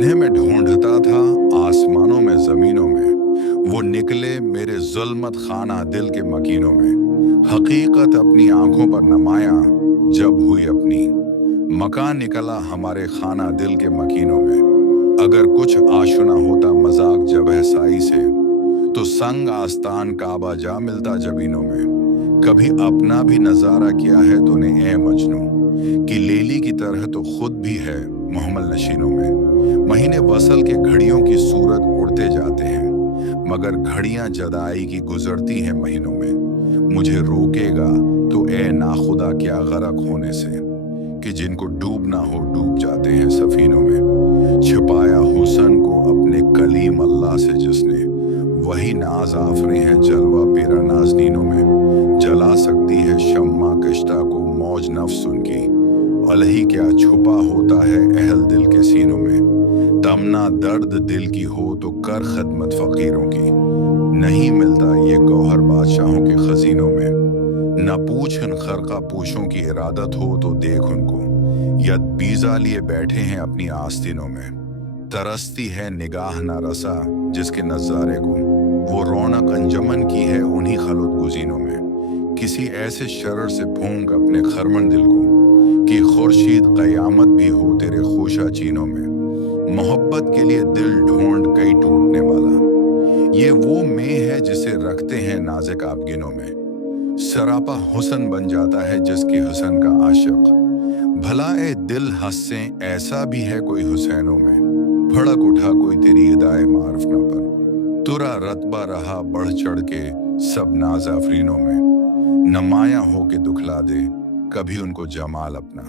जिन्हें मैं ढूंढता था आसमानों में जमीनों में, वो निकले मेरे जुल्मत खाना दिल के मकीनों में। हकीकत अपनी आंखों पर नमाया जब हुई अपनी, मकान निकला हमारे खाना दिल के मकीनों में। अगर कुछ आशुना होता मजाक जब है साई से, तो संग आस्तान काबा जा मिलता जबीनों में। कभी अपना भी नजारा किया है तूने ए मजनू, कि लेली की तरह तो खुद भी है मोहम्मल नशीनों में। महीने वसल के घड़ियों की सूरत उड़ते जाते हैं, मगर घड़ियां जदाई की गुजरती हैं महीनों में। मुझे रोकेगा तो ए नाखुदा क्या गरक होने से, कि जिनको डूबना हो डूब जाते हैं सफीनों में। छिपाया हुसन को अपने कलीम अल्लाह से जिसने, वही नाज आफरे हैं जलवा पेरा नाजनीनों में। जला सकती है शम्मा कश्ता को मौज नफ्स उनकी, अलही क्या छुपा होता है अहल दिल के सीनों में। तमना दर्द दिल की हो तो कर खदमत फकीरों की, नहीं मिलता ये गौहर बादशाहों के खजीनों में। न पूछन खरका पूछों की इरादत हो तो देख उनको, यद बीजा लिए बैठे हैं अपनी आस्तीनों में। तरसती है निगाह न रसा जिसके नजारे को, वो रौनक अंजमन की है उन्हीं खलुत गुजीनों में। किसी ऐसे शरर से फूंक अपने खरमन दिल को, कि खुर्शीद क़यामत भी हो तेरे खोशा चीनों में। मोहब्बत के लिए दिल ढूंढ कई टूटने वाला, ये वो में है जिसे रखते हैं नाज़िक आपगिनों में। सरापा हुसन बन जाता है जिसके हुसन का आशिक, भला ए दिल हंसे ऐसा भी है कोई हुसैनों में। भड़क उठा कोई तेरी इदाए मार्फ न पर, तुरा रतबा रहा बढ़ चढ़ के सब नाज आफरीनों में। नमाया हो के दुखला दे कभी उनको जमाल अपना,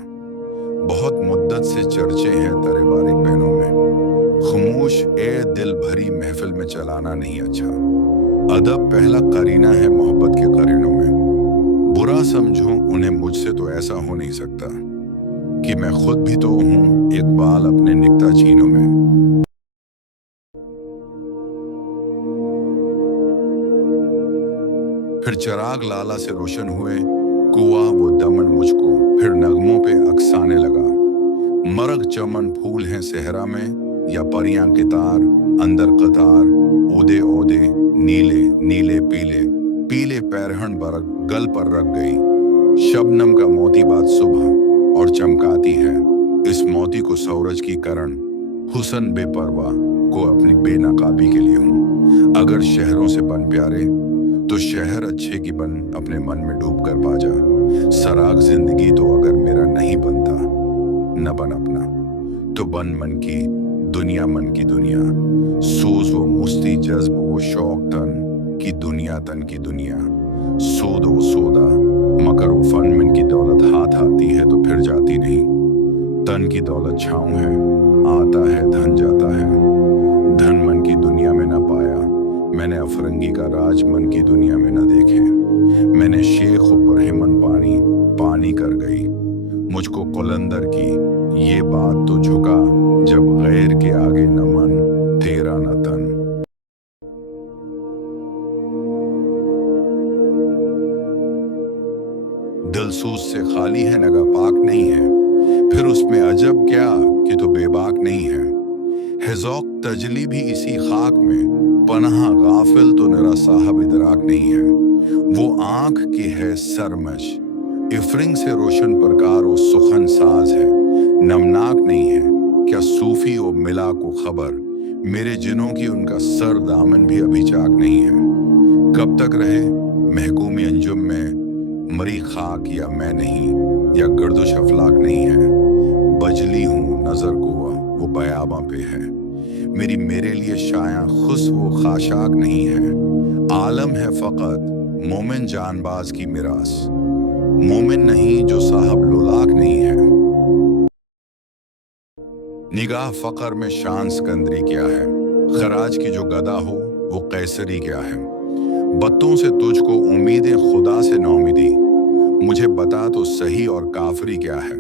बहुत मुद्दत से चर्चे हैं तेरे बारिक बैनों में। खामोश ए दिल भरी महफिल में चलाना नहीं अच्छा, अदब पहला करीना है मोहब्बत के करीनों में। बुरा समझूं उन्हें मुझसे तो ऐसा हो नहीं सकता, कि मैं खुद भी तो हूं इकबाल अपने निकता चीनों में। फिर चिराग लाला से रोशन हुए कुआ वो दमन मुझको, फिर नगमों पे अक्साने लगा। मरग चमन फूल हैं सहरा में, या परियां कितार अंदर कतार। ओदे ओदे नीले नीले पीले, पीले पैरहन बरग गल पर रख गई। शबनम का मोती बात सुबह और चमकाती है, इस मोती को सूरज की करण हुसन बेपरवाह को अपनी बेनकाबी के लिए हूँ। अगर शहरों से बन प्यारे तो शहर अच्छे की बन अपने मन में डूब कर पा जा। सराग जिंदगी तो अगर मेरा नहीं बनता, न बन अपना तो बन मन की दुनिया, मन की दुनिया। सोच वो मुस्ती जज्ब वो शौक तन की दुनिया, तन की दुनिया। सोद वो सौदा मकर वो फन, मन की दौलत हाथ आती है तो फिर जाती नहीं। तन की दौलत छाऊं है, आता है धन जाता है। धन मन की दुनिया में ना पाया मैंने, अफरंगी का राज मन की दुनिया में न देखे। मैंने शेख ब्रह्मन पानी पानी कर गई, मुझको कुलंदर की ये बात तो झुका, जब गैर के आगे न मन तेरा न तन। दिलसूज से खाली है नगा पाक नहीं है, फिर उसमें अजब क्या कि तो बेबाक नहीं है। ज़ौक़ तजली भी इसी खाक में, पनाह गाफिल तो निरा साहब इदराक नहीं है। वो आंख की है सरमश, इफरिंग से रोशन प्रकार वो सुखन साज है। नमनाक नहीं है क्या सूफी वो मिला को खबर, मेरे जिनों की उनका सर दामन भी अभी चाक नहीं है। कब तक रहे महकूमी अंजुम में मरी खाक, या मैं नहीं या गर्दुश अफलाक नहीं है। बजली हूँ नजर को वो बयाबा पे है, मेरी मेरे लिए शाया खुश वो खाशाक नहीं है। आलम है फकत मोमिन जानबाज की मिरास, मोमिन नहीं जो साहब लोलाक नहीं है। निगाह फकर में शान सिकंदरी क्या है, खराज की जो गदा हो वो कैसरी क्या है। बत्तों से तुझको उम्मीदें खुदा से नौमिदी, मुझे बता तो सही और काफरी क्या है।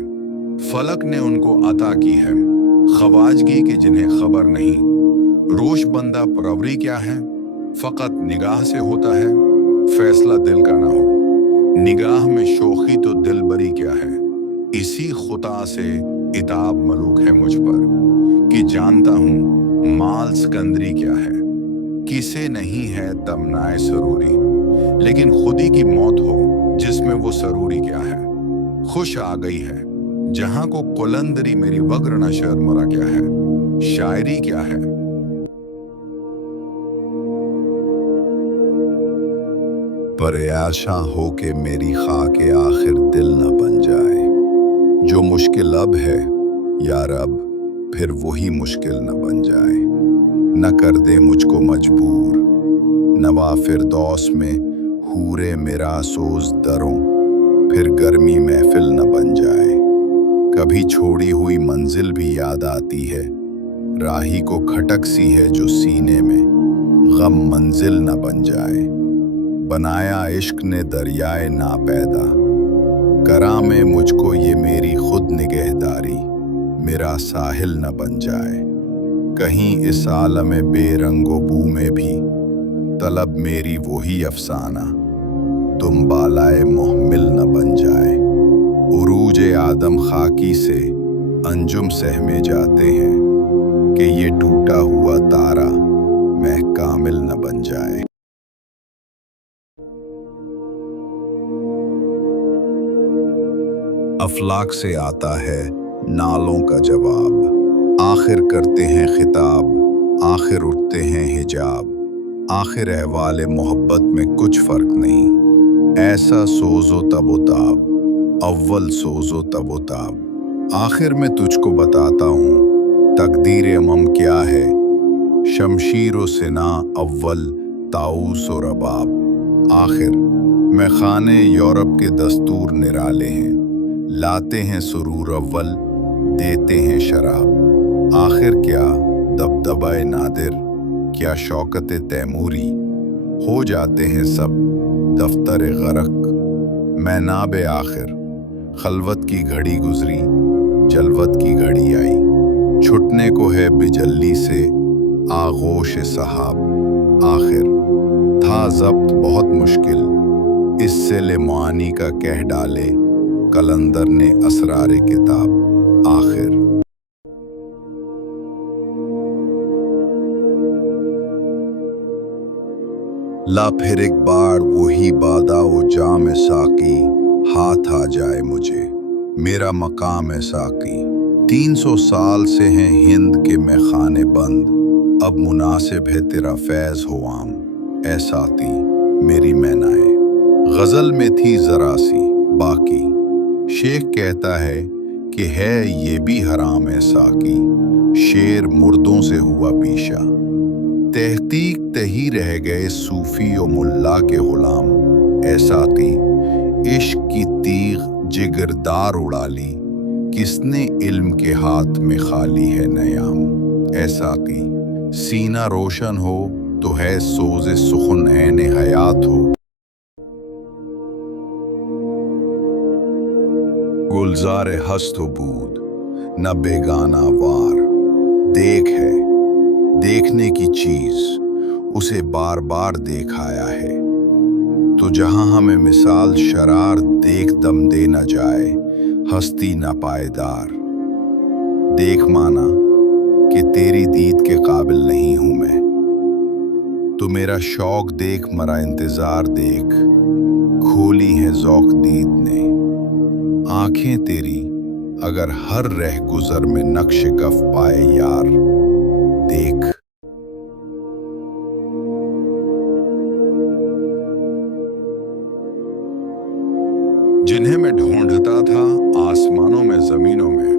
फलक ने उनको अता की है खवाजगी की जिन्हें खबर नहीं। रोश बंदा परवरी क्या है, फकत निगाह से होता है फैसला दिल का ना हो। निगाह में शोखी तो दिल बरी क्या है, इसी खुदा से इताब मलूक है मुझ पर। कि जानता हूँ माल सिकंदरी क्या है, किसे नहीं है तमनाए सरूरी, लेकिन खुदी की मौत हो जिसमें वो सरूरी क्या है। खुश आ गई है जहां को कुलंदरी मेरी वग्र नशर मरा क्या है, शायरी क्या है। परेशां हो के मेरी खाके आखिर दिल न बन जाए, जो मुश्किल अब है यार अब फिर वही मुश्किल न बन जाए। न कर दे मुझको मजबूर नवा फिरदौस में हूरे मेरा सोज दरों, फिर गर्मी महफिल न बन जाए। कभी छोड़ी हुई मंजिल भी याद आती है, राही को खटक सी है जो सीने में गम मंजिल न बन जाए। बनाया इश्क ने दरियाए ना पैदा, करा में मुझको ये मेरी खुद निगहदारी, मेरा साहिल न बन जाए। कहीं इस आलम बेरंगो बू में भी तलब मेरी वही अफसाना, तुम बालाए मोहमिल न बन जाए। उरूज आदम खाकी से अंजुम सहमे जाते हैं, कि ये टूटा हुआ तारा मैं कामिल न बन जाए। अफलाक से आता है नालों का जवाब, आखिर करते हैं खिताब, आखिर उठते हैं हिजाब। आखिर अहवाले मोहब्बत में कुछ फर्क नहीं, ऐसा सोजो तबोताब, अव्वल सोजो तबोताब। आखिर मैं तुझको बताता हूँ तकदीर अमम क्या है, शमशीर व सिना अव्वल ताऊस व रबाब। आखिर मैं खाने यूरोप के दस्तूर निराले हैं, लाते हैं सुरूर अव्वल देते हैं शराब। आखिर क्या दबदबाए नादिर, क्या शौकत तैमूरी, हो जाते हैं सब दफ्तर गरक। मैं नाबे आखिर खलवत की घड़ी गुजरी, जलवत की घड़ी आई, छुटने को है बिजल्ली से आगोश सहाब। आखिर था जब्त बहुत मुश्किल, इससे ले मुआनी का कह डाले कलंदर ने असरारे किताब। आखिर ला फिर एक बार वही बादा ओ जाम साकी, हाथ आ जाए मुझे मेरा मकाम है साकी। 300 साल से हैं हिंद के मैखाने बंद, अब मुनासिब है तेरा फैज हो आम ऐ साकी मेरी मैनाए। गजल में थी जरा सी बाकी, शेख कहता है कि है ये भी हराम है साकी, शेर मुर्दों से हुआ पीशा। तहकीक तही रह गए सूफी और मुल्ला के गुलाम ऐ साकी, इश्क की तीग जिगरदार उड़ा ली, किसने इल्म के हाथ में खाली है नयाम ऐ साकी। सीना रोशन हो तो है सोज़े सुखन ऐने हयात हो, गुलजारे हस्त हो बूद न बेगाना वार। देख है देखने की चीज, उसे बार बार देखाया है, तो जहां हमें मिसाल शरार देख दम दे न जाए हस्ती न पायदार। देख माना कि तेरी दीद के काबिल नहीं हूं मैं, तो मेरा शौक देख मरा इंतजार देख, खोली है ज़ौक़ दीद ने आंखें तेरी अगर हर रह गुजर में नक्श कफ पाए यार। देख जिन्हें मैं ढूंढता था आसमानों में जमीनों में,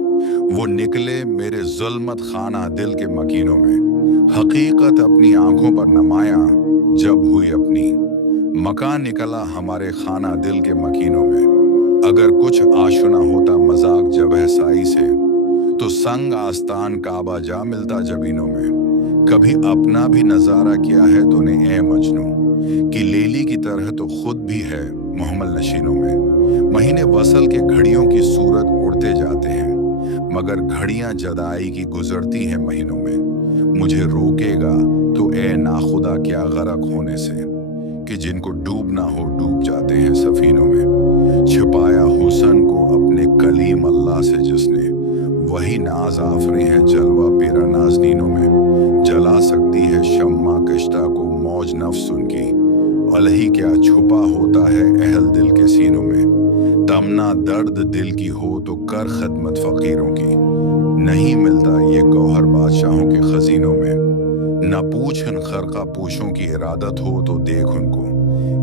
वो निकले मेरे जुल्मत खाना दिल के मकीनों में। हकीकत अपनी आंखों पर नमाया जब हुई अपनी, मकान निकला हमारे खाना दिल के मकीनों में। अगर कुछ आशुना होता मजाक जब है साई से, तो संग आस्तान काबा जा मिलता जबीनों में। कभी अपना भी नजारा किया है तूने ए मजनू, कि लेली की तरह तो खुद भी है मुहम्मल नशीनों में। महीने वसल के घड़ियों की सूरत उड़ते जाते हैं, मगर घड़ियां जदाई की गुजरती हैं महीनों में। मुझे रोकेगा तो ए नाखुदा क्या गरक होने से, कि जिनको डूबना हो डूब जाते हैं सफीनों में। छिपाया हुसन को अपने कलीम अल्लाह से जिसने, वही नाज आफरे हैं जलवा पेरा जहां दर्द दिल की हो तो कर खदमत फकीरों की। नहीं मिलता ये गौहर बादशाहों के खजीनों में। न पूछन खरका पूछों की इरादत हो तो देख उनको,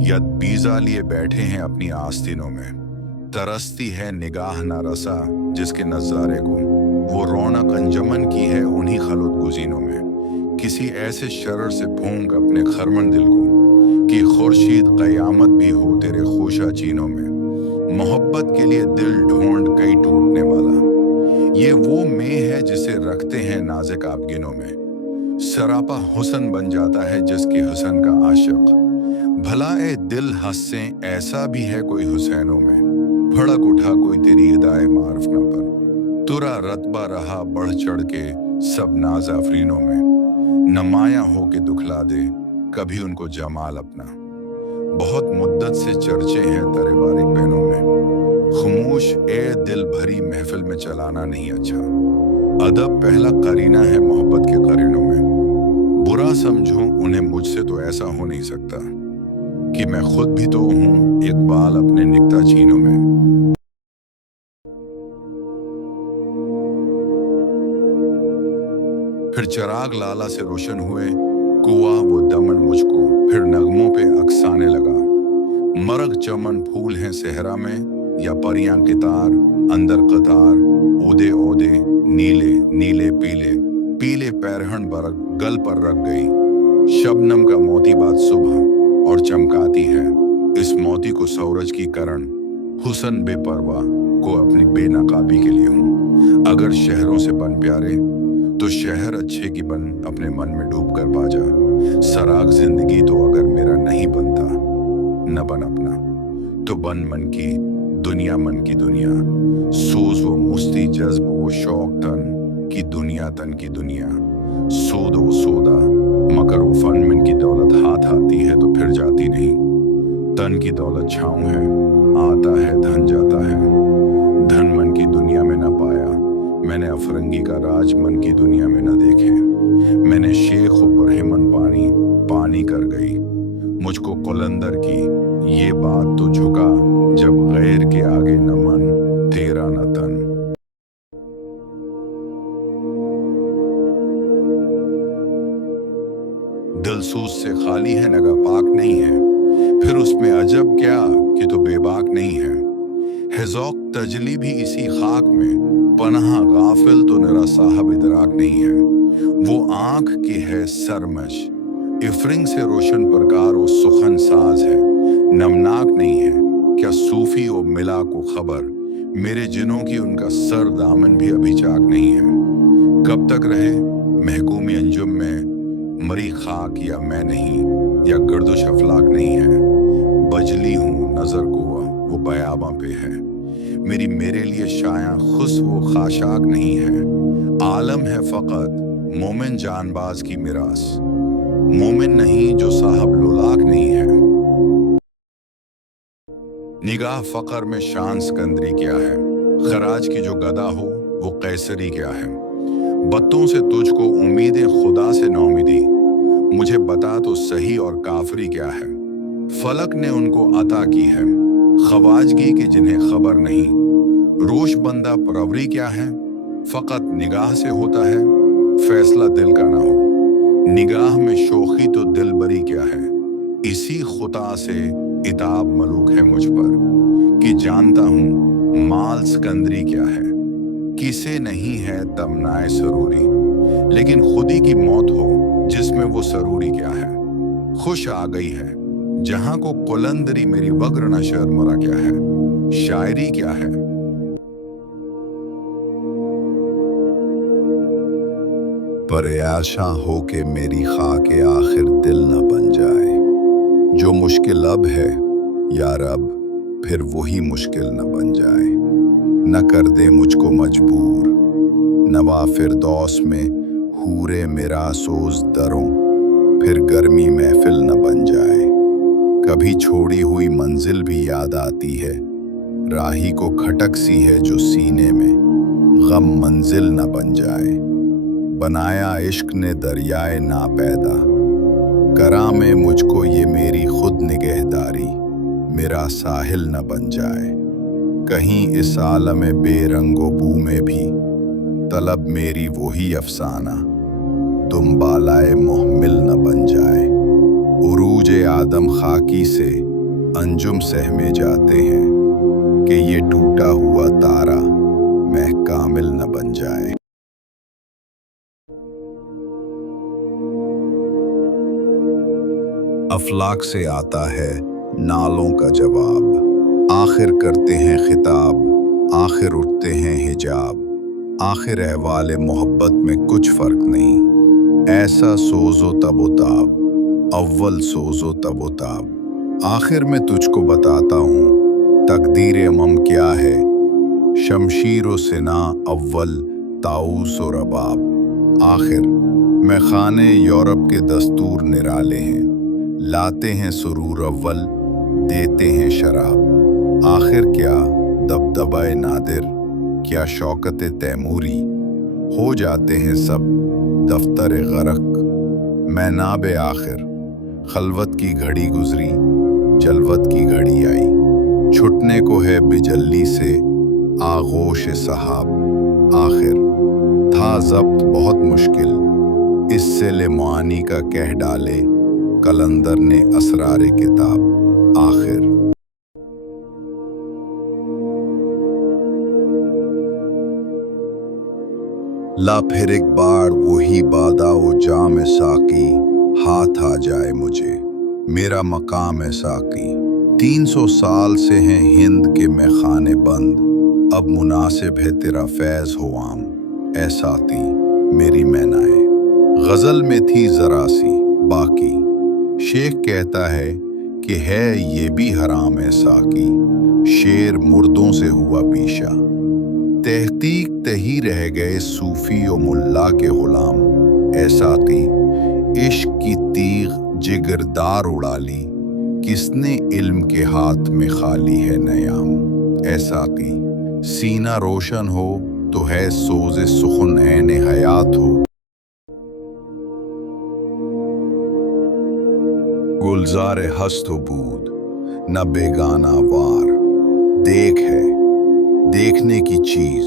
यद बीजा लिए बैठे हैं अपनी आस्तीनों में। तरसती है निगाह न रसा जिसके नजारे को, वो रौनक अंजमन की है उन्हीं खलुत गुजीनों में। किसी ऐसे शरर से फूंक अपने खरमन दिल को, कि खुर्शीद क़यामत भी हो तेरे खोशा चीनों में। मोहब्बत के लिए दिल ढूंढ कई टूटने वाला, ये वो में है जिसे रखते हैं नाज़िक आबगिनों में। सरापा हुस्न बन जाता है जिसके हुस्न का आशिक, भला ए दिल हंसे ऐसा भी है कोई हुसैनों में। भड़क उठा कोई तेरी इदाए मार्फ न पर, तुरा रतबा रहा बढ़ चढ़ के सब नाज आफरीनों में। नमाया हो के दुखला दे कभी उनको जमाल अपना, बहुत मुद्दत से चर्चे हैं तेरे बारीक बैनों में। खामोश ए दिल भरी महफिल में चलाना नहीं अच्छा, अदब पहला करीना है मोहब्बत के करीनों में। बुरा समझूं उन्हें मुझसे तो ऐसा हो नहीं सकता, कि मैं खुद भी तो हूं इकबाल अपने निकता चीनों में। फिर चिराग लाला से रोशन हुए कुआ वो दमन मुझको, फिर नगमों पे अक्साने लगा। मरग चमन फूल हैं सहरा में या परियां के तार, अंदर कतार ओदे ओदे नीले नीले पीले, पीले पैरहन बरग गल पर रख गई। शबनम का मोती बात सुबह और चमकाती है, इस मोती को सूरज की करण हुसन बेपरवाह को अपनी बेनकाबी के लिए हूँ। अगर शहरों से बन प्यारे तो शहर अच्छे की बन अपने मन में डूब कर पा जा। सराग जिंदगी तो अगर मेरा नहीं बनता, न बन अपना तो बन मन की दुनिया, मन की दुनिया। सोच वो मुस्ती जज्ब वो शौक तन की दुनिया, तन की दुनिया। सोद वो सौदा मगर वो फन मन की दौलत हाथ आती है तो फिर जाती नहीं। तन की दौलत छाऊं है, आता है धन जाता है। धन मन की दुनिया में न पाया मैंने, अफरंगी का राज मन की दुनिया में न देखे। मैंने शेख बरहमन पानी पानी कर गई, मुझको कुलंदर की ये बात तो झुका, जब गैर के आगे न मन तेरा न तन। दिलसूज से खाली है नगा पाक नहीं है, फिर उसमें अजब क्या कि तो बेबाक नहीं है ज़ौक़ तजली भी इसी खाक में, पनाह गाफिल तो निरा साहब इदराक नहीं है। वो आंख की है सरमश, इफरिंग से रोशन प्रकार वो सुखन साज है। नमनाक नहीं है क्या सूफी ओ मिला को खबर, मेरे जिनों की उनका सर दामन भी अभी चाक नहीं है। कब तक रहे महकूमी अंजुम में मरी खाक, या मैं नहीं या गर्दुश अफलाक नहीं है। बजली हूँ नजर गोवा वो बयाबा पे है, मेरी मेरे लिए शाया खुश वो खाशाक नहीं है। आलम है फकत मोमिन जानबाज की मिरास, मोमिन नहीं जो साहब लोलाक नहीं है। निगाह फकर में शान सिकंदरी क्या है, खराज की जो गदा हो वो कैसरी क्या है। बत्तों से तुझको उम्मीदें खुदा से नौमिदी, मुझे बता तो सही और काफरी क्या है। फलक ने उनको अता की है खवाजगी की जिन्हें खबर नहीं। रोश बंदा परवरी क्या है, फकत निगाह से होता है फैसला दिल का ना हो। निगाह में शोखी तो दिल बरी क्या है, इसी खुदा से इताब मलूक है मुझ पर, कि जानता हूँ माल सिकंदरी क्या है। किसे नहीं है तमनाए सरूरी, लेकिन खुदी की मौत हो जिसमें वो सरूरी क्या है। खुश आ गई है जहां को कुलंदरी, मेरी वग्र नशर मरा क्या है। शायरी क्या है, पर आशा हो के मेरी खाके आखिर दिल न बन जाए। जो मुश्किल अब है या रब, फिर वही मुश्किल न बन जाए। न कर दे मुझको मजबूर नवा फिरदौस में हूरे मेरा सोज दरों, फिर गर्मी महफिल न बन जाए। कभी छोड़ी हुई मंजिल भी याद आती है, राही को खटक सी है जो सीने में, गम मंजिल न बन जाए। बनाया इश्क ने दरियाए ना पैदा, करा में मुझको ये मेरी खुद निगहदारी, मेरा साहिल न बन जाए। कहीं इस आलम बेरंगो बू में भी तलब मेरी वही अफसाना, तुम बालाए मोहमिल न बन जाए। उरूज आदम खाकी से अंजुम सहमे जाते हैं कि ये टूटा हुआ तारा मैं कामिल न बन जाए। अफलाक से आता है नालों का जवाब, आखिर करते हैं खिताब, आखिर उठते हैं हिजाब, आखिर अहवाले मोहब्बत में कुछ फर्क नहीं। ऐसा सोजो तबोताब, अव्वल सोजो तबोताब, आखिर मैं तुझको बताता हूँ तकदीर अमम क्या है। शमशीर सिना अव्वल ताऊस और रबाब, आखिर मैं खाने यूरोप के दस्तूर निराले हैं, लाते हैं सुरूर अव्वल देते हैं शराब। आखिर क्या दबदबाए नादिर, क्या शौकत तैमूरी, हो जाते हैं सब दफ्तर गरक। मैं नाबे आखिर खलवत की घड़ी गुजरी, जलवत की घड़ी आई, छुटने को है बिजल्ली से आगोश सहाब। आखिर था जब्त बहुत मुश्किल, इससे ले मुआनी का कह डाले कलंदर ने असरार किताब। आखिर ला फिर एक बार वही बादा ओ जाम साकी, हाथ आ जाए मुझे मेरा मकाम है साकी। 300 साल से हैं हिंद के मैखाने बंद, अब मुनासिब है तेरा फैज हो आम ऐ साकी मेरी मैनाए। गजल में थी जरा सी बाकी, शेख कहता है कि है ये भी हराम है साकी, शेर मुर्दों से हुआ पीशा। तहकीक तही रह गए सूफी और मुल्ला के गुलाम ऐ साकी, इश्क की तीग जिगरदार उड़ा ली, किसने इल्म के हाथ में खाली है नयाम ऐ साकी। सीना रोशन हो तो है सोज़े सुखन ऐने हयात हो, गुलजार हस्त बूद न बेगाना वार। देख है देखने की चीज,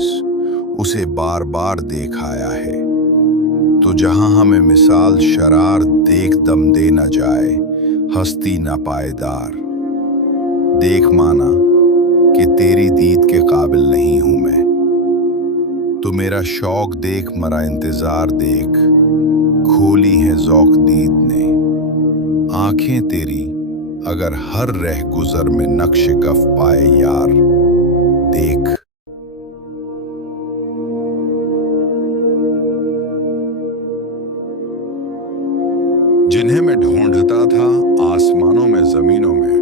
उसे बार बार देखाया है, तो जहां हमें मिसाल शरार देख दम दे न जाए हस्ती न पायदार। देख माना कि तेरी दीद के काबिल नहीं हूं मैं, तो मेरा शौक देख मरा इंतजार देख, खोली है ज़ौक़ दीद ने आंखें तेरी अगर हर रह गुजर में नक्श कफ पाए यार। देख जिन्हें मैं ढूंढता था आसमानों में जमीनों में,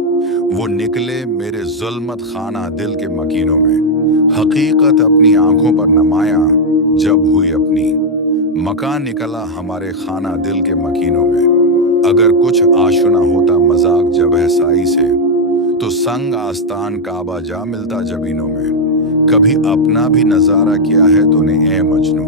वो निकले मेरे जुल्मत खाना दिल के मकीनों में। हकीकत अपनी आंखों पर नमाया जब हुई अपनी, मकान निकला हमारे खाना दिल के मकीनों में। अगर कुछ आशुना होता मजाक जब है साई से, तो संग आस्तान काबा जा मिलता जबीनों में। कभी अपना भी नजारा किया है तूने ए मजनू,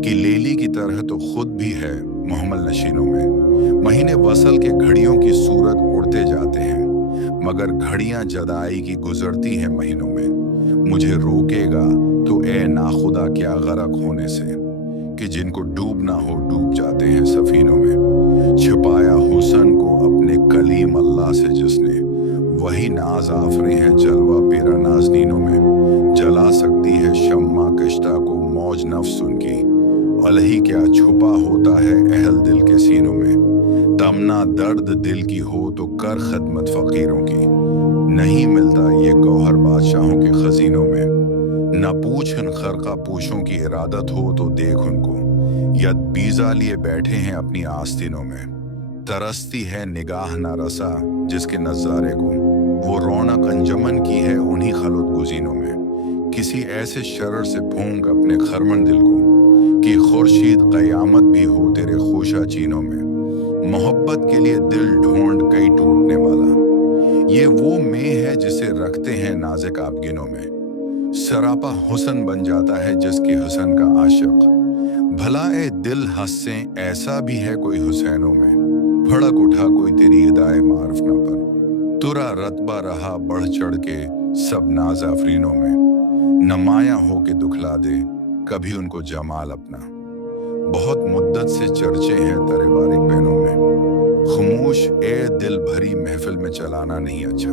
कि लेली की तरह तो खुद भी है मुहम्मल नशीनों में। महीने वसल के घड़ियों की सूरत उड़ते जाते हैं, मगर घड़ियां जदाई की गुजरती हैं महीनों में। मुझे रोकेगा तो ए नाखुदा क्या गरक होने से, कि जिनको डूबना हो डूब जाते हैं सफीनों में। छुपाया हुसन को अपने कलीम अल्लाह से जिसने, वही नाज आफरे हैं जलवा पेरा नाजनीनों में। जला सकती है शम्मा कश्ता को मौज नफ्स उनकी, अलही क्या छुपा होता है अहल दिल के सीनों में। तमना दर्द दिल की हो तो कर खदमत फकीरों की, नहीं मिलता ये गौहर बादशाहों के खजीनों में। न पूछन खरका पूछों की इरादत हो तो देख उनको, यद बीजा लिए बैठे हैं अपनी आस्तीनों में। तरसती है निगाह न रसा जिसके नजारे को, वो रौनक अंजमन की है उन्हीं खलुत गुजीनों में। किसी ऐसे शरर से फूंक अपने खरमन दिल को, कि खुर्शीद क़यामत भी हो तेरे खुशा चीनों में। मोहब्बत के लिए दिल ढूंढ कई टूटने वाला, ये वो में है जिसे रखते हैं नाज़िक आपगिनों में। सरापा हुसन बन जाता है जिसकी हुसन का आशिक, भला ए दिल हंसे ऐसा भी है कोई हुसैनों में। भड़क उठा कोई तेरी हिदाए मार्फ न पर, तुरा रतबा रहा बढ़ चढ़ के सब नाज आफरीनों में, नमाया हो के दुखला दे कभी उनको जमाल अपना। बहुत मुद्दत से चर्चे हैं तेरे बारीक बहनों में, खामोश ए दिल भरी महफिल में चलाना नहीं अच्छा।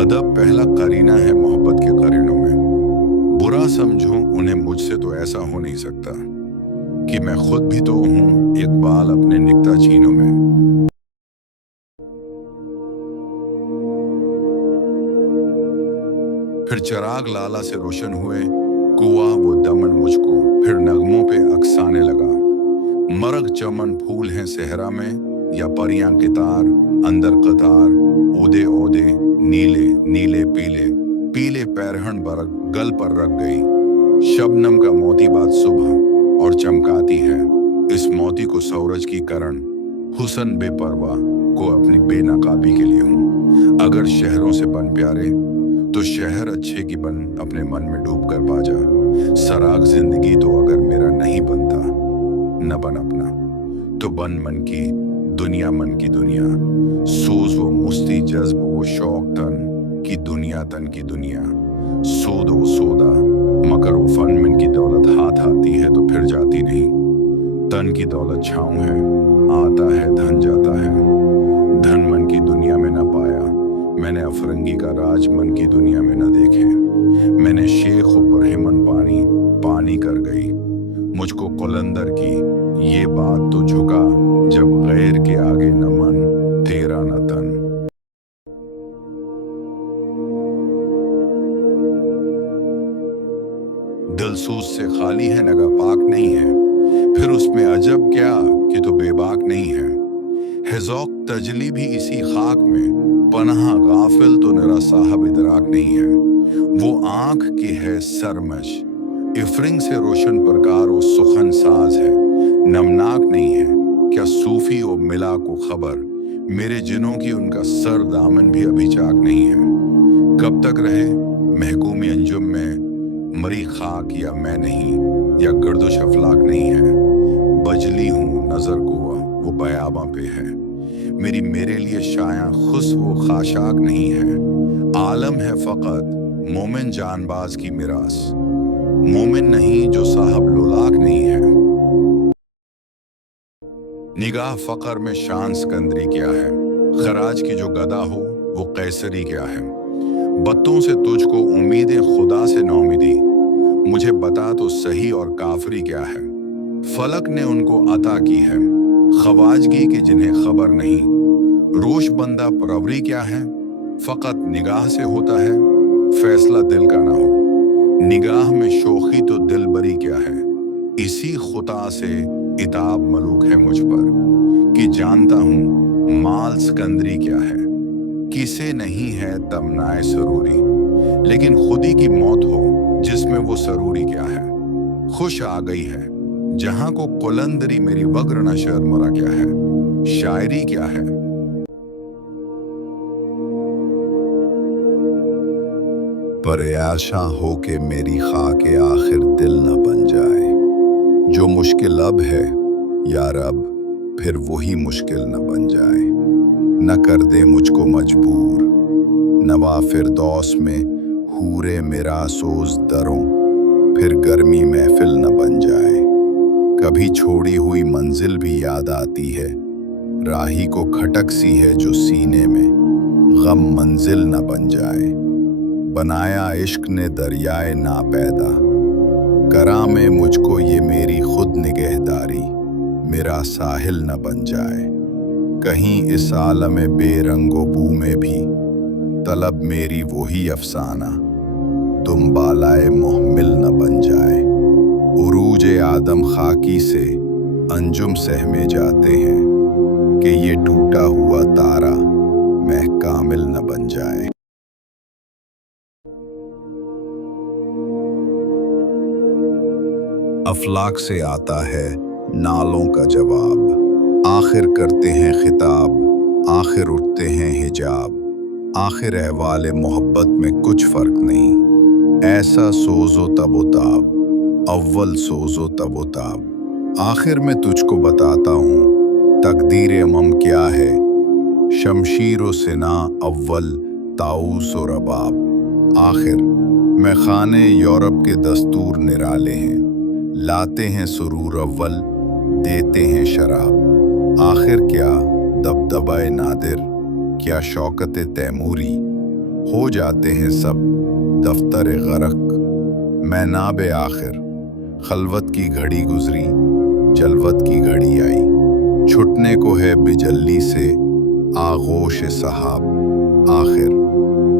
अदब पहला करीना है मोहब्बत के करीनों में, बुरा समझूं उन्हें मुझसे तो ऐसा हो नहीं सकता कि मैं खुद भी तो हूं एक बाल अपने निकता चीनों में। फिर चिराग लाला से रोशन हुए कुआ वो दमन मुझको, फिर नगमों पे अक्साने लगा। मरग चमन फूल हैं सहरा में या परियां कितार, अंदर कतार ओदे ओदे नीले नीले पीले, पीले पैरहन बरग गल पर रख गई। शबनम का मोती बात सुबह और चमकाती है, इस मोती को सूरज की करण हुसन बेपरवाह को अपनी बेनकाबी के लिए हूँ। अगर शहरों से बन प्यारे तो शहर अच्छे की बन अपने मन में डूब कर पा जा। सराग जिंदगी तो अगर मेरा नहीं बनता न बन अपना, तो बन मन की दुनिया, मन की दुनिया। सोच वो मुस्ती जज्ब वो शौक तन की दुनिया, तन की दुनिया। सोद वो सौदा मगर वो फन मन की दौलत हाथ आती है तो फिर जाती नहीं। तन की दौलत छाऊं है, आता है धन जाता है। धन मन की दुनिया में न पाया मैंने, अफरंगी का राज मन की दुनिया में न देखे। मैंने शेख मन पानी पानी कर गई, मुझको कुलंदर की ये बात तो झुका, जब गैर के आगे न मन तेरा न तन। दिलसूज से खाली है नगा पाक नहीं है, फिर उसमें अजब क्या कि तो बेबाक नहीं है ज़ौक तजली भी इसी खाक में, पनाह गाफिल तो निरा साहब इदराक नहीं है। वो आंख की है सरमश, इफरिंग से रोशन प्रकार वो सुखन साज है। नमनाक नहीं है क्या सूफी ओ मिला को खबर, मेरे जिनों की उनका सर दामन भी अभी चाक नहीं है। कब तक रहे महकूमी अंजुम में मरी खाक, या मैं नहीं या गर्दोश अफलाक नहीं है। बजली हूँ नजर को वो बयाबा पे है, मेरी मेरे लिए शाया खुश वो खाशाक नहीं है। आलम है फकत मोमिन जानबाज की मिरास, मोमिन नहीं जो साहब लोलाक नहीं है। निगाह फकर में शान सिकंदरी क्या है, खराज की जो गदा हो वो कैसरी क्या है। बत्तों से तुझको उम्मीदें खुदा से नौमिदी, मुझे बता तो सही और काफरी क्या है। फलक ने उनको अता की है खवाजगी की जिन्हें खबर नहीं। रोश बंदा परवरी क्या है, फकत निगाह से होता है, फैसला दिल का ना हो। निगाह में शोखी तो दिल बरी क्या है, इसी खुदा से इताब मलूक है मुझ पर कि जानता हूँ माल सिकंदरी क्या है। किसे नहीं है तमनाए सरूरी, लेकिन खुदी की मौत हो जिसमें वो सरूरी क्या है। खुश आ गई है जहां को कुलंदरी मेरी वग्र नशर मरा क्या है। शायरी क्या है, परेआशा हो के मेरी खाके आखिर दिल न बन जाए। जो मुश्किल अब है यार अब फिर वही मुश्किल न बन जाए। न कर दे मुझको मजबूर नवा फिरदौस में हूरे मेरा सोज दरों, फिर गर्मी महफिल न बन जाए। कभी छोड़ी हुई मंजिल भी याद आती है, राही को खटक सी है जो सीने में, गम मंजिल न बन जाए। बनाया इश्क ने दरियाए ना पैदा, करा में मुझको ये मेरी खुद निगहदारी, मेरा साहिल न बन जाए। कहीं इस आलम बेरंगो बू में भी तलब मेरी वही अफसाना, तुम बालाए मोहमिल न बन जाए। उरूज आदम खाकी से अंजुम सहमे जाते हैं कि ये टूटा हुआ तारा महकामिल न बन जाए। अफलाक से आता है नालों का जवाब, आखिर करते हैं खिताब, आखिर उठते हैं हिजाब। आखिर अहवाले मोहब्बत में कुछ फर्क नहीं, ऐसा सोजो तबोताब, अव्वल सोजो तबोताब। आखिर मैं तुझको बताता हूँ तकदीर अमम क्या है, शमशीर व सिना अव्वल ताऊस और रबाब। आखिर मैं खाने यूरोप के दस्तूर निराले हैं, लाते हैं सुरूर अव्वल, देते हैं शराब। आखिर क्या दबदबाए नादिर, क्या शौकत तैमूरी, हो जाते हैं सब दफ्तर गरक। मैं नाबे आखिर खलवत की घड़ी गुजरी, जलवत की घड़ी आई, छुटने को है बिजल्ली से आगोश सहाब। आखिर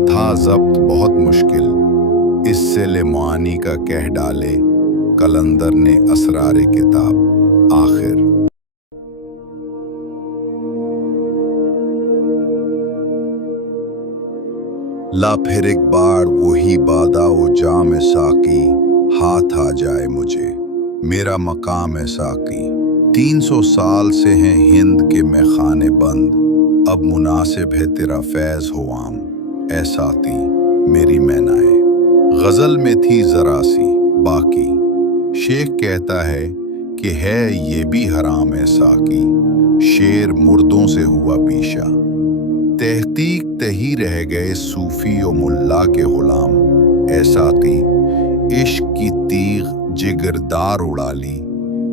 था ज़ब्त बहुत मुश्किल, इससे ले मुआनी का कह डाले कलंदर ने असरार किताब। आखिर ला फिर एक बार वही बादा ओ जाम साकी, हाथ आ जाए मुझे मेरा मकाम है साकी। 300 साल से हैं हिंद के मैखाने बंद, अब मुनासिब है तेरा फैज़ हो आम ऐ साकी मेरी मैनाए। गज़ल में थी ज़रा सी बाकी, शेख कहता है कि है ये भी हराम है साकी, शेर मुर्दों से हुआ पीशा। तहकीक तही रह गए सूफी और मुल्ला के गुलाम ऐ साकी, इश्क की तीग जिगरदार उड़ा ली,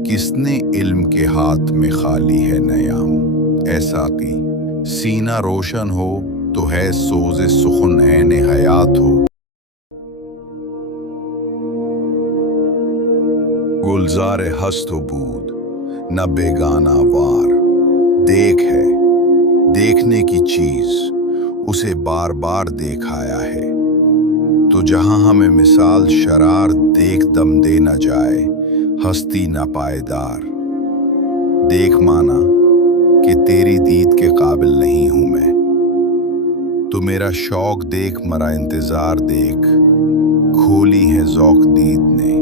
किसने इल्म के हाथ में खाली है नयाम ऐ साकी। सीना रोशन हो तो है सोज़े सुखन ऐन हयात हो, गुलजार हस्त बूद न बेगाना वार। देख है देखने की चीज, उसे बार बार देखाया है, तो जहां हमें मिसाल शरार देख दम दे न जाए हस्ती न पायदार। देख माना कि तेरी दीद के काबिल नहीं हूं मैं, तो मेरा शौक देख मरा इंतजार देख, खोली है ज़ौक़ दीद ने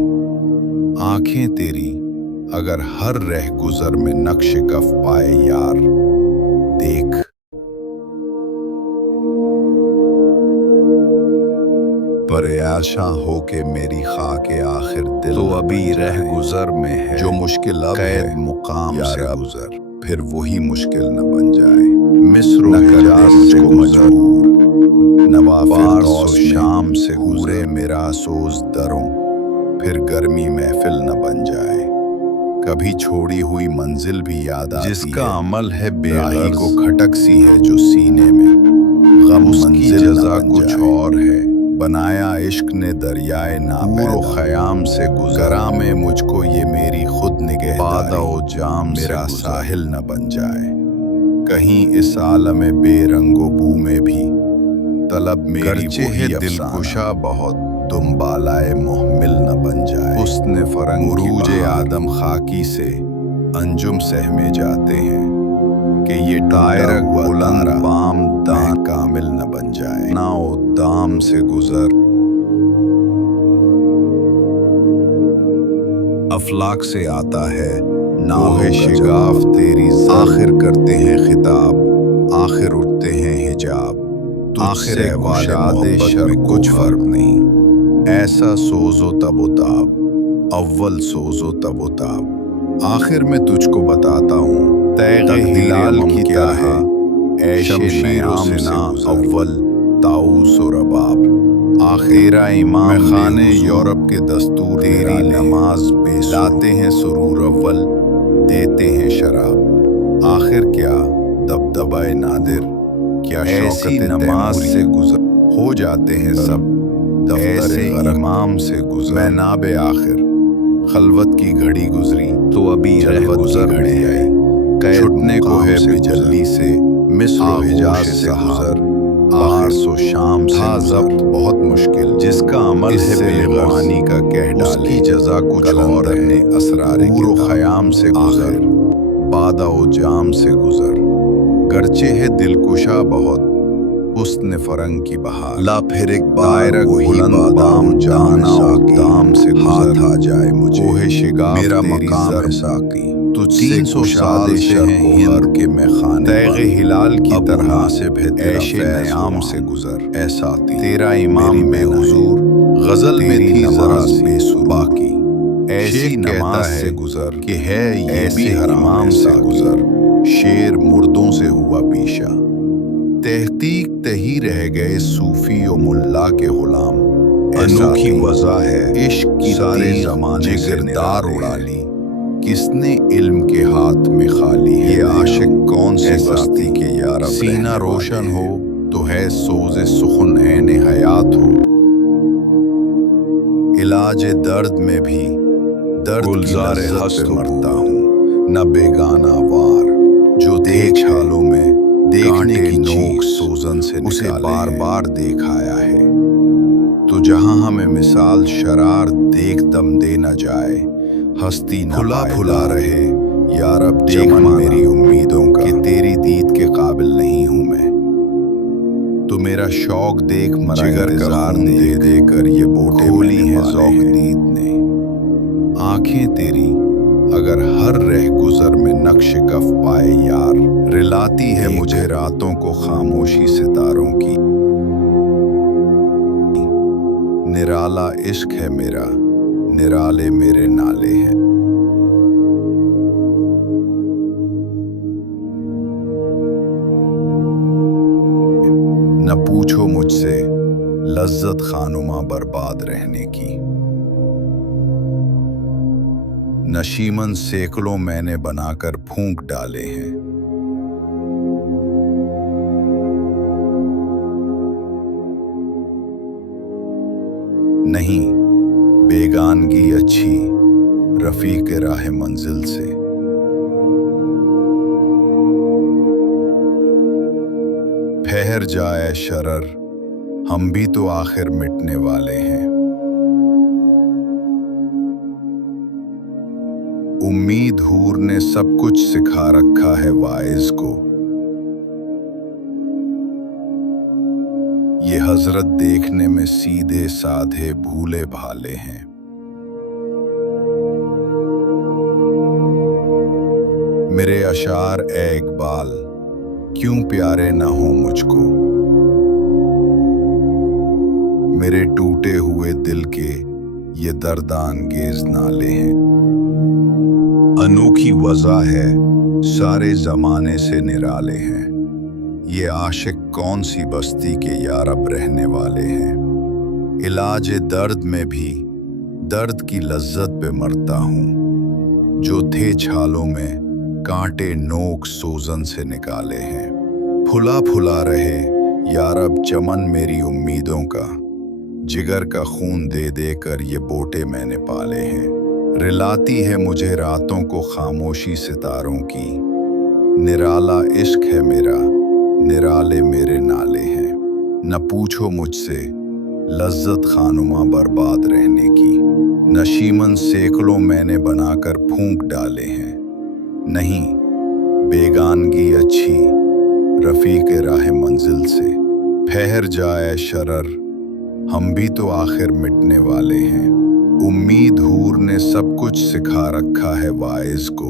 आंखें तेरी, अगर हर रह गुजर में नक्श कफ पाए यार। देख परेशां हो के मेरी खाके आखिर दिल तो अभी रह गुजर में है, जो मुश्किल अब कैद मुकाम से गुजर, फिर वही मुश्किल न बन जाए। मिस्र न कर दे मुझको मजबूर, नवाफिर और शाम से गुजरे मेरा सोज दरों, फिर गर्मी महफिल न बन जाए। कभी छोड़ी हुई मंजिल भी याद आती है, जिसका अमल है बेराही को खटक सी है जो सीने में, गम उसकी जज़ा कुछ और है, बनाया इश्क ने दरियाए नापैदा ख़याम से गुज़रा में मुझको ये मेरी खुद निगहदारी, ओ जाम मेरा साहिल न बन जाए। कहीं इस आलम बेरंगो बू में भी तलब मेरी वही दिलकुशा बहुत, तुम बालाए मोहमिल न बन जाए। हुस्न फरंग उरूजे आदम खाकी से अंजुम सहमे जाते हैं, कि ये टायर बुलंद बाम दान कामिल न बन जाए। ना ओ दाम से गुजर अफलाक से आता है नाहे शिगाफ तेरी, आखिर करते हैं खिताब, आखिर उठते हैं हिजाब। आखिर वाले शर में कुछ फर्क नहीं, ऐसा सोजो तबोताब, अव्वल सोजो तबोताब। आखिर मैं तुझको बताता हूँ हिलाल की क्या है, शमशीरों से ना अव्वल ताऊस और रबाब। आखिरा इमाम खाने यूरोप के दस्तूर, तेरी नमाज बेसुर, लाते हैं सुरूर अव्वल, देते हैं शराब। आखिर क्या दबदबाए नादिर, क्या ऐसी नमाज से गुजर, हो जाते हैं सब ऐसे इमाम से गुजर। मैं नाबे आखिर खलवत की घड़ी गुजरी, तो अभी रह गुजर घड़ी आई, छुटने को है बिजल्ली से मिस्र हिजाज से गुजर। आखिर सो शाम था ज़ब्त बहुत मुश्किल, जिसका अमल है बेगुमानी का कह डाले, उसकी जज़ा कुछ और है असरार ख़याम से गुजर, बादा ओ जाम से गुजर। गर्चे है दिलकुशा बहुत, हुस्न फरंग की बहार, ला फिर एक बार बुलंद बाम जाना दाम से हाथ आ जाए मुझे, ओहे शिगा मेरा मकाम है साकी। तो 300 साल से हैं हिंद के मैखाने, तैगे हिलाल की तरह से ऐशे नयाम से गुजर ऐसा तेरा इमाम बेहुजूर। गजल में थी ज़रा बेसुर बाकी, ऐसी नमाज से गुजर कि है ये भी हराम से गुजर, शेर मुर्दों से हुआ पीशा। तहकीक तही रह गए सूफी और मुल्ला के गुलाम अनोखी वजह है इश्क की सारे तीर जमाने से जिगरदार निराले उड़ा हैं। ली, किसने इल्म के हाथ में खाली है ये नया। आशिक कौन सी ऐसा बस्ती के यार अब सीना रहने रोशन वाले हो हैं। तो है सोज़े सुखन ऐन हयात हो। इलाज दर्द में भी दर्द की गुलज़ार लज्जत हस्त पे हो मरता हूँ, न बेगाना वार जो देख हालों में देखने कांटे की नोक चीज सोजन से उसे निकाले बार हैं। बार दिखाया है। तो जहां हमें मिसाल शरार देख दम दे न जाए, हस्ती न फुला फुला रहे यार अब देख चमन माना मेरी उम्मीदों का कि कि तेरी दीद के काबिल नहीं हूं मैं। तो मेरा शौक देख मरा जिगर का इंतजार खून दे देख दे कर ये बोटे खोली मैंने हैं पाले ज़ौक़ हैं। दीद ने। आंखें तेरी अगर हर रह गुजर में नक्श कफ पाए यार, रिलाती है एक मुझे रातों को खामोशी सितारों की। निराला इश्क है मेरा, निराले मेरे नाले हैं। न पूछो मुझसे लज्जत खानुमा बर्बाद रहने की। नशीमन सैकड़ों मैंने बनाकर फूंक डाले हैं। नहीं, बेगानगी अच्छी रफीक राह मंजिल से। ठहर जाए शरर, हम भी तो आखिर मिटने वाले हैं। उम्मीद हूर ने सब कुछ सिखा रखा है वाइज को। ये हजरत देखने में सीधे साधे भूले भाले हैं। मेरे अशार ए इकबाल क्यों प्यारे न हो मुझको, मेरे टूटे हुए दिल के ये दर्दांगेज नाले हैं। अनोखी वजह है सारे जमाने से निराले हैं। ये आशिक कौन सी बस्ती के यार अब रहने वाले हैं। इलाज दर्द में भी दर्द की लज्जत पे मरता हूँ, जो थे छालों में कांटे नोक सोजन से निकाले हैं। फुला फुला रहे यार अब चमन मेरी उम्मीदों का, जिगर का खून दे दे कर ये बोटे मैंने पाले हैं। रिलाती है मुझे रातों को खामोशी सितारों की। निराला इश्क है मेरा, निराले मेरे नाले हैं। न पूछो मुझसे लज्जत खानुमा बर्बाद रहने की। नशीमन सैकड़ों मैंने बनाकर फूंक डाले हैं। नहीं, बेगानगी अच्छी रफीक राह मंजिल से। ठहर जाए शरर, हम भी तो आखिर मिटने वाले हैं। उम्मीद हूर ने सब कुछ सिखा रखा है वाइज को।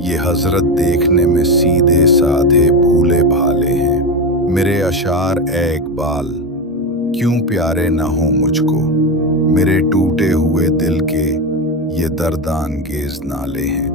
ये हजरत देखने में सीधे साधे भूले भाले हैं। मेरे अशार ए इकबाल क्यों प्यारे न हो मुझको, मेरे टूटे हुए दिल के ये दर्दांगेज नाले हैं।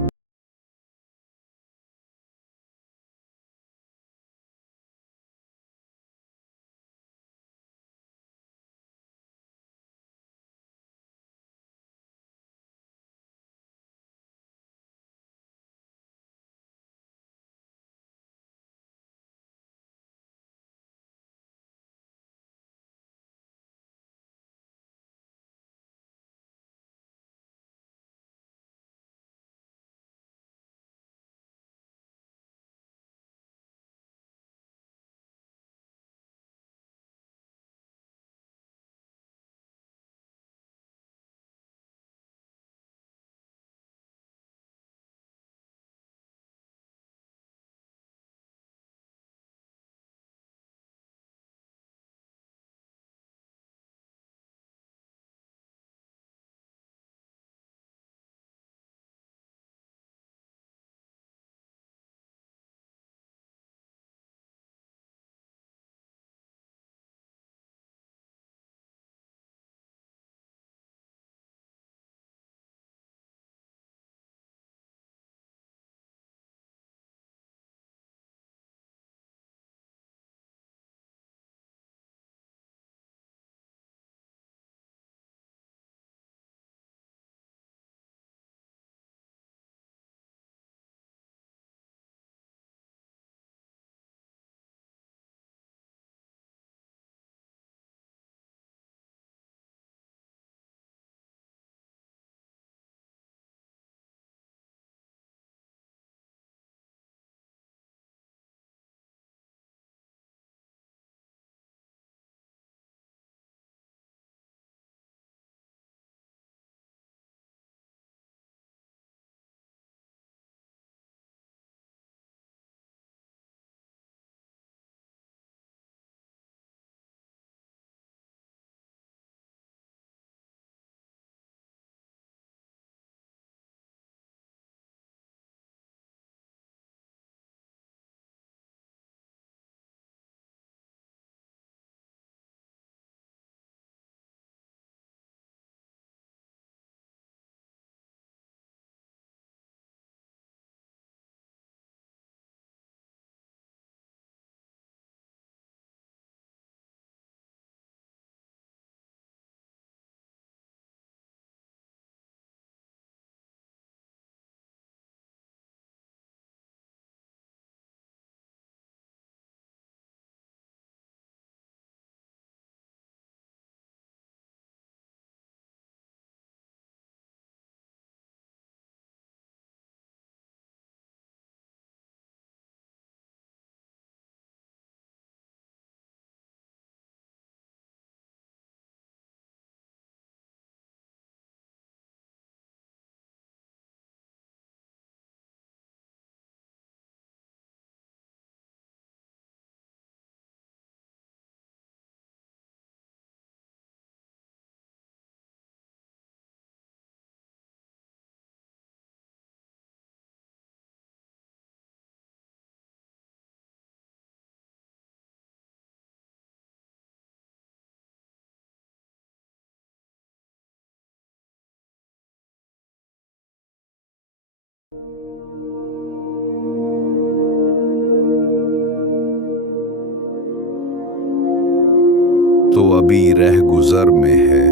अभी रह गुजर में है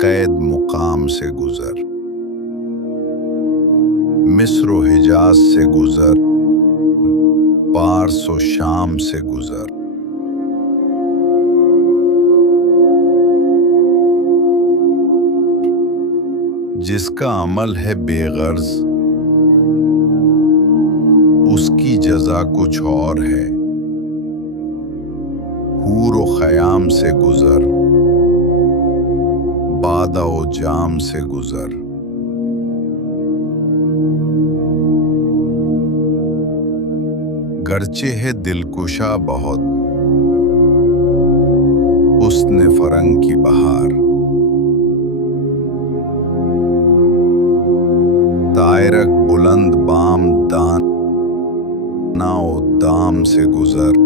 कैद मुकाम से गुजर। मिस्र व हिजाज से गुजर, पारस व शाम से गुजर। जिसका अमल है बेगर्ज उसकी जजा कुछ और है। हूर व खयाम से गुजर, बादा व जाम से गुजर। गरचे है दिलकुशा बहुत हुस्न फरंग की बहार। तायरक बुलंद बाम दाना व दाम से गुजर।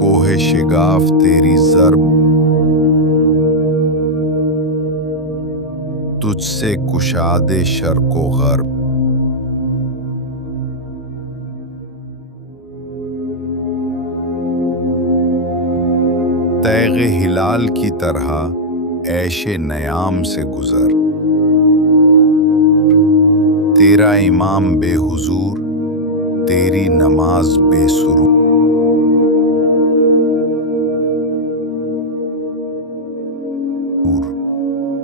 कोहे शिगाफ तेरी ज़र्ब तुझसे कुशादे शर्को गर्ब। तैगे हिलाल की तरह ऐशे नयाम से गुजर। तेरा इमाम बेहुजूर, तेरी नमाज बेसुरूर।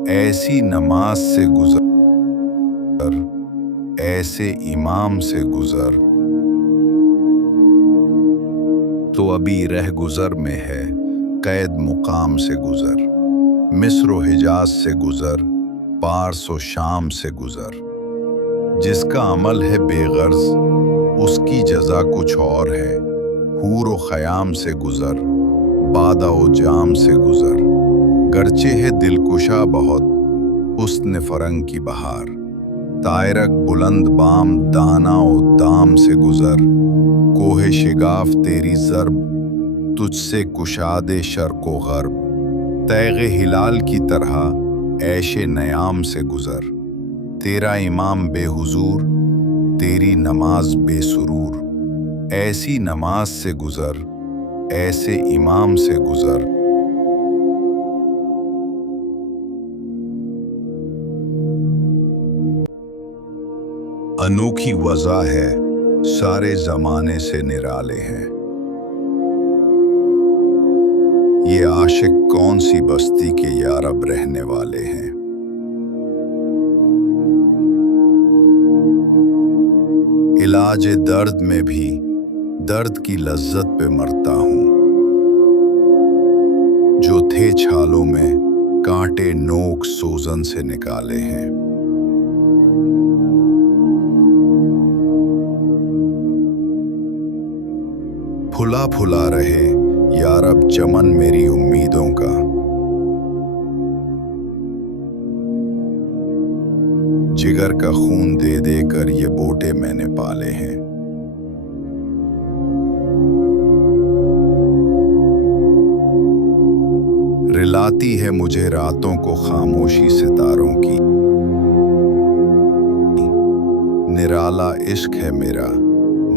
ऐसी नमाज से गुजर, ऐसे इमाम से गुजर। तो अभी रह गुजर में है कैद मुकाम से गुजर। मिस्र व हिजाज से गुजर, पारस व शाम से गुजर। जिसका अमल है बेगर्ज उसकी जजा कुछ और है। हूर व खयाम से गुजर, बादा व जाम से गुजर। गरचे है दिलकुशा बहुत हुस्न फरंग की बहार। तायरक बुलंद बाम दाना व दाम से गुजर। कोहे शिगाफ तेरी ज़र्ब तुझसे कुशादे शर्को गर्ब। तैगे हिलाल की तरह ऐशे नयाम से गुजर। तेरा इमाम बेहुजूर, तेरी नमाज बेसुरूर। ऐसी नमाज से गुजर, ऐसे इमाम से गुजर। अनोखी वज़ा है सारे ज़माने से निराले हैं। ये आशिक कौन सी बस्ती के यारब रहने वाले हैं। इलाज दर्द में भी दर्द की लज्जत पे मरता हूँ। जो थे छालों में कांटे नोक सोजन से निकाले हैं। फुला फुला रहे यारब चमन मेरी उम्मीदों का। जिगर का खून दे दे कर ये बोटे मैंने पाले हैं। रिलाती है मुझे रातों को खामोशी सितारों की। निराला इश्क है मेरा,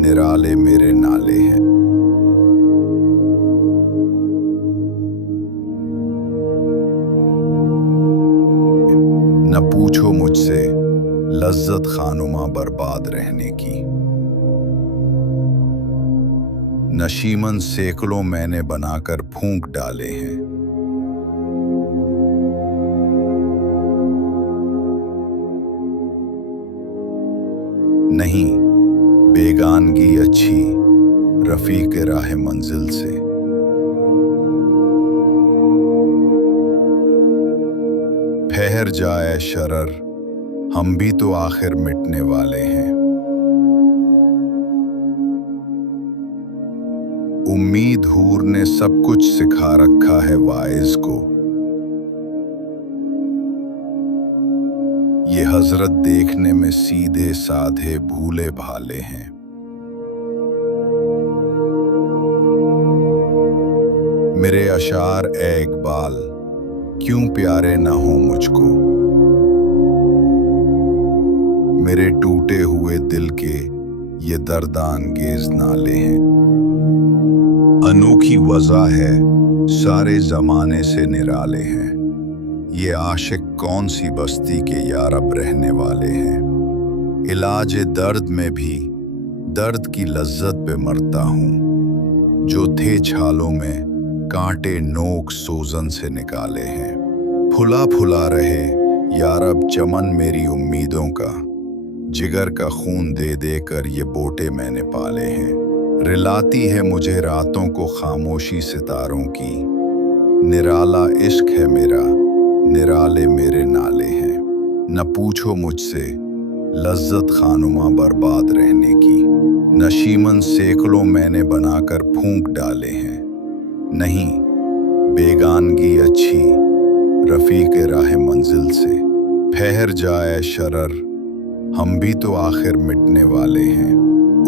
निराले मेरे नाले हैं। न पूछो मुझसे लज्जत खानुमा बर्बाद रहने की। नशीमन सैकड़ों मैंने बनाकर फूंक डाले हैं। नहीं, बेगानगी अच्छी रफीक राह मंजिल से। ठहर जाए शरर, हम भी तो आखिर मिटने वाले हैं। उम्मीद हूर ने सब कुछ सिखा रखा है वाइज को। ये हजरत देखने में सीधे साधे भूले भाले हैं। मेरे अशार ए इकबाल क्यों प्यारे न हो मुझको। मेरे टूटे हुए दिल के ये दर्दांगेज नाले हैं। अनोखी वजह है, सारे जमाने से निराले हैं। ये आशिक कौन सी बस्ती के यारब रहने वाले हैं। इलाज दर्द में भी दर्द की लज्जत पे मरता हूँ। जो थे छालों में कांटे नोक सोजन से निकाले हैं। फुला फुला रहे यारब चमन मेरी उम्मीदों का। जिगर का खून दे दे कर ये बोटे मैंने पाले हैं। रिलाती है मुझे रातों को खामोशी सितारों की। निराला इश्क है मेरा, निराले मेरे नाले हैं। न पूछो मुझसे लज्जत खानुमा बर्बाद रहने की। नशीमन सैकड़ों मैंने बनाकर फूंक डाले हैं। नहीं, बेगानगी अच्छी रफ़ीक राह मंजिल से। ठहर जाए शरर, हम भी तो आखिर मिटने वाले हैं।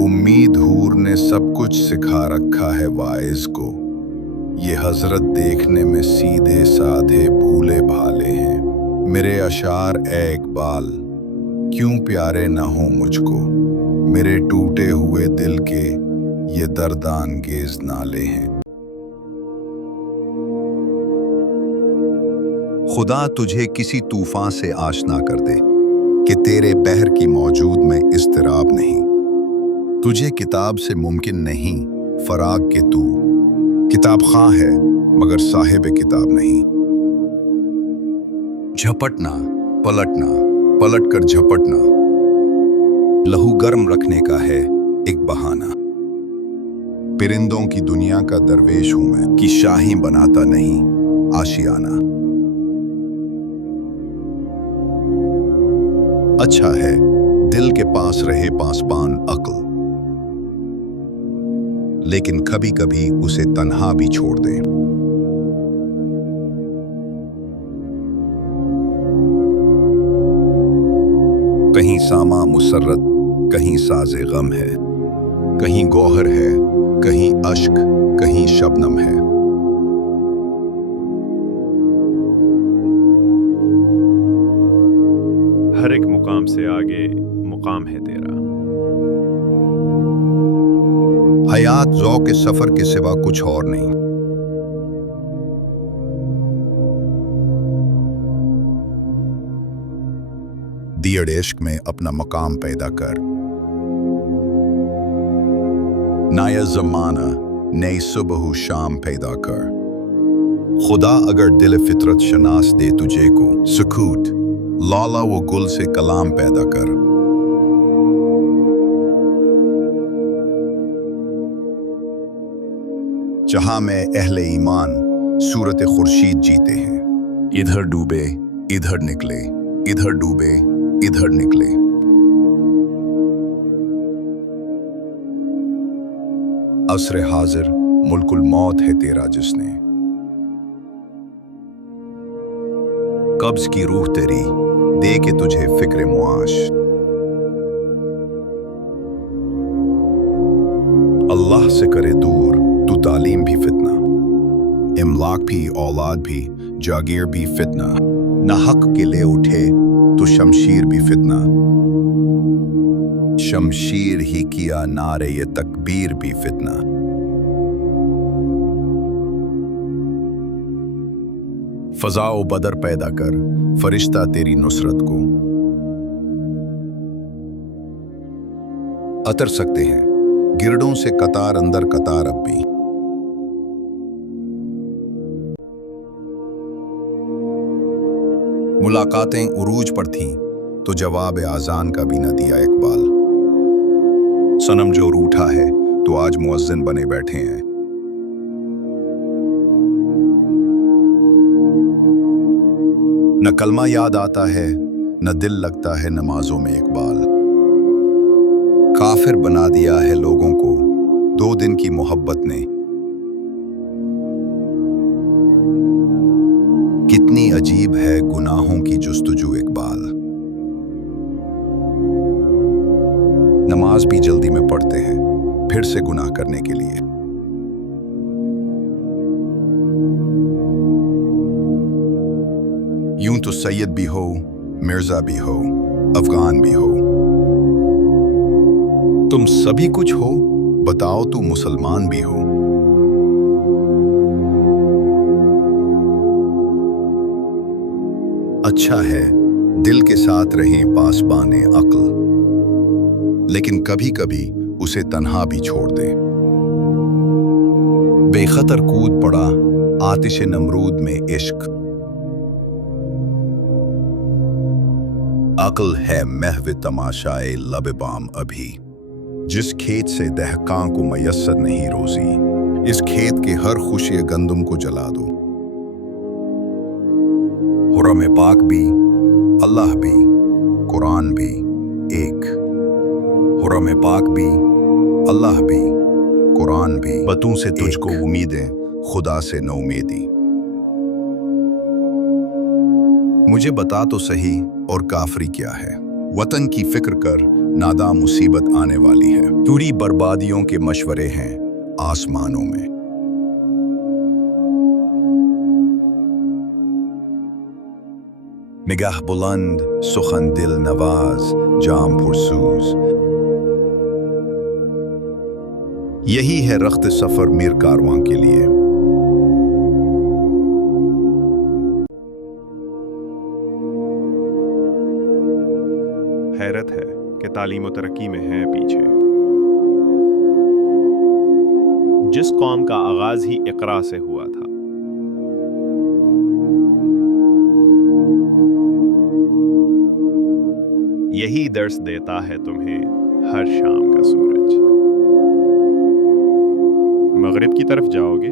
उम्मीद हूर ने सब कुछ सिखा रखा है वाइज को। ये हजरत देखने में सीधे साधे भूले भाले हैं। मेरे अशार ए इकबाल, क्यों प्यारे ना हो मुझको। मेरे टूटे हुए दिल के ये दर्दांगेज नाले हैं। खुदा तुझे किसी तूफान से आशना कर दे कि तेरे बहर की मौजूद में इस्तिराब नहीं। तुझे किताब से मुमकिन नहीं फराग के तू। किताब खां है मगर साहिब किताब नहीं। झपटना पलटना, पलट कर झपटना, लहू गर्म रखने का है एक बहाना। परिंदों की दुनिया का दरवेश हूं मैं कि शाही बनाता नहीं आशियाना। अच्छा है दिल के पास रहे पासबान अक्ल, लेकिन कभी कभी उसे तन्हा भी छोड़ दे। कहीं सामा मुसर्रत, कहीं साजे गम है। कहीं गौहर है, कहीं अश्क, कहीं शबनम है। हर एक मुकाम से आगे मुकाम है तेरा। हयात ज़ौक़ के सफर के सिवा कुछ और नहीं। दियड़ इश्क में अपना मकाम पैदा कर। नया ज़माना नई सुबह शाम पैदा कर। खुदा अगर दिल फितरत शनास दे तुझे को, सुकूत लाला वो गुल से कलाम पैदा कर। जहां में अहले ईमान सूरत खुर्शीद जीते हैं। इधर डूबे इधर निकले, इधर डूबे इधर निकले। असर हाजिर मुल्कुल मौत है तेरा जिसने। कब्ज की रूह तेरी दे के तुझे फिक्र मुआश। अल्लाह से करे दूर तू तालीम भी फितना। इमलाक भी औलाद भी जागीर भी फितना। न हक के ले उठे तो शमशीर भी फितना। शमशीर ही किया नारे ये तकबीर भी फितना। फजाओ बदर पैदा कर फरिश्ता तेरी नुसरत को। अतर सकते हैं गिरडों से कतार अंदर कतार अब भी। मुलाकातें उरूज पर थीं तो जवाब आजान का भी न दिया इकबाल। सनम जो रूठा है तो आज मुअज्जिन बने बैठे हैं। न कलमा याद आता है न दिल लगता है नमाजों में इकबाल। काफिर बना दिया है लोगों को 2 दिन की मोहब्बत ने। कितनी अजीब है गुनाहों की जुस्तजू इकबाल। नमाज भी जल्दी में पढ़ते हैं फिर से गुनाह करने के लिए। यूं तो सैयद भी हो, मिर्जा भी हो, अफगान भी हो, तुम सभी कुछ हो, बताओ तू मुसलमान भी हो। अच्छा है दिल के साथ रहें पासबाने अक्ल, लेकिन कभी कभी उसे तन्हा भी छोड़ दे। बेखतर कूद पड़ा आतिश नमरूद में इश्क, अक्ल है महव तमाशाए लब बाम अभी। जिस खेत से दहकां को मयस्सर नहीं रोजी, इस खेत के हर खुशी गंदम को जला दो। हुरम पाक भी, अल्लाह भी, कुरान भी एक। हुरम पाक भी, अल्लाह भी, कुरान भी। बतों से तुझको उम्मीदें, खुदा से नौमीदी। मुझे बता तो सही और काफरी क्या है। वतन की फिक्र कर, नादा मुसीबत आने वाली है। पूरी बर्बादियों के मशवरे हैं आसमानों में। निगाह बुलंद, सुखन दिल नवाज, जाम पुरसूज। यही है रख्त सफर मीर कारवां के लिए। हैरत है कि तालीम और तरक्की में है पीछे। जिस कौम का आगाज ही इकरा से हुआ था, यही दर्स देता है तुम्हें हर शाम का सूरज। मगरिब की तरफ जाओगे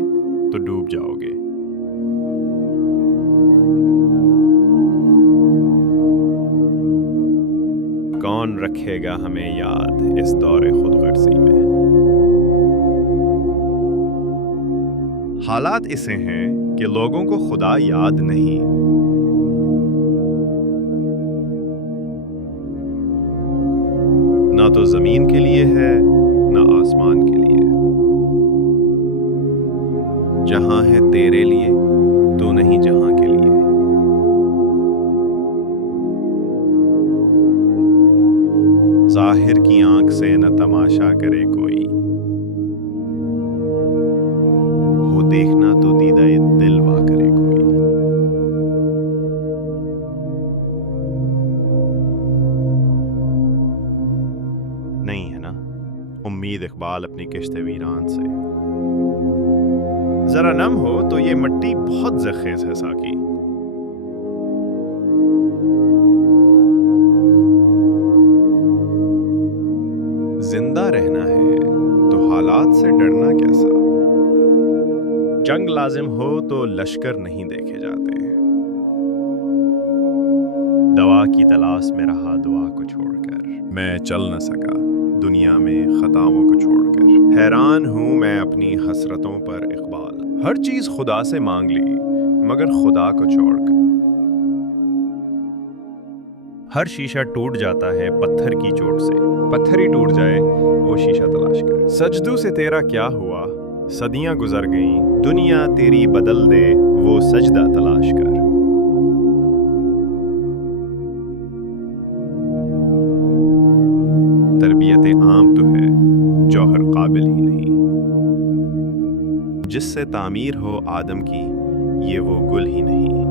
तो डूब जाओगे। कौन रखेगा हमें याद इस दौरे खुदगर्जी में। हालात इसे हैं कि लोगों को खुदा याद नहीं। ना तो जमीन के लिए है, ना आसमान के लिए। जहां है तेरे लिए तो नहीं जहां के लिए। जाहिर की आंख से न तमाशा करे कोई, हो देखना तो दीदाए दिल वा करे कोई। नहीं है ना उम्मीद इकबाल अपनी किश्ते वीरान से। जरा नम हो तो ये मट्टी बहुत जखेज है साकी। जिंदा रहना है तो हालात से डरना कैसा। जंग लाजिम हो तो लश्कर नहीं देखे जाते। दवा की तलाश में रहा दुआ को छोड़कर। मैं चल न सका दुनिया में खताओं को छोड़कर। हैरान हूं मैं अपनी हसरतों पर इकबाल। हर चीज खुदा से मांग ली मगर खुदा को छोड़कर। हर शीशा टूट जाता है पत्थर की चोट से। पत्थर ही टूट जाए वो शीशा तलाश कर। सजदू से तेरा क्या हुआ, सदियां गुजर गईं, दुनिया तेरी बदल दे वो सजदा तलाश कर। तरबियत आम तो है जौहर काबिल ही नहीं। जिससे तामीर हो आदम की ये वो गुल ही नहीं।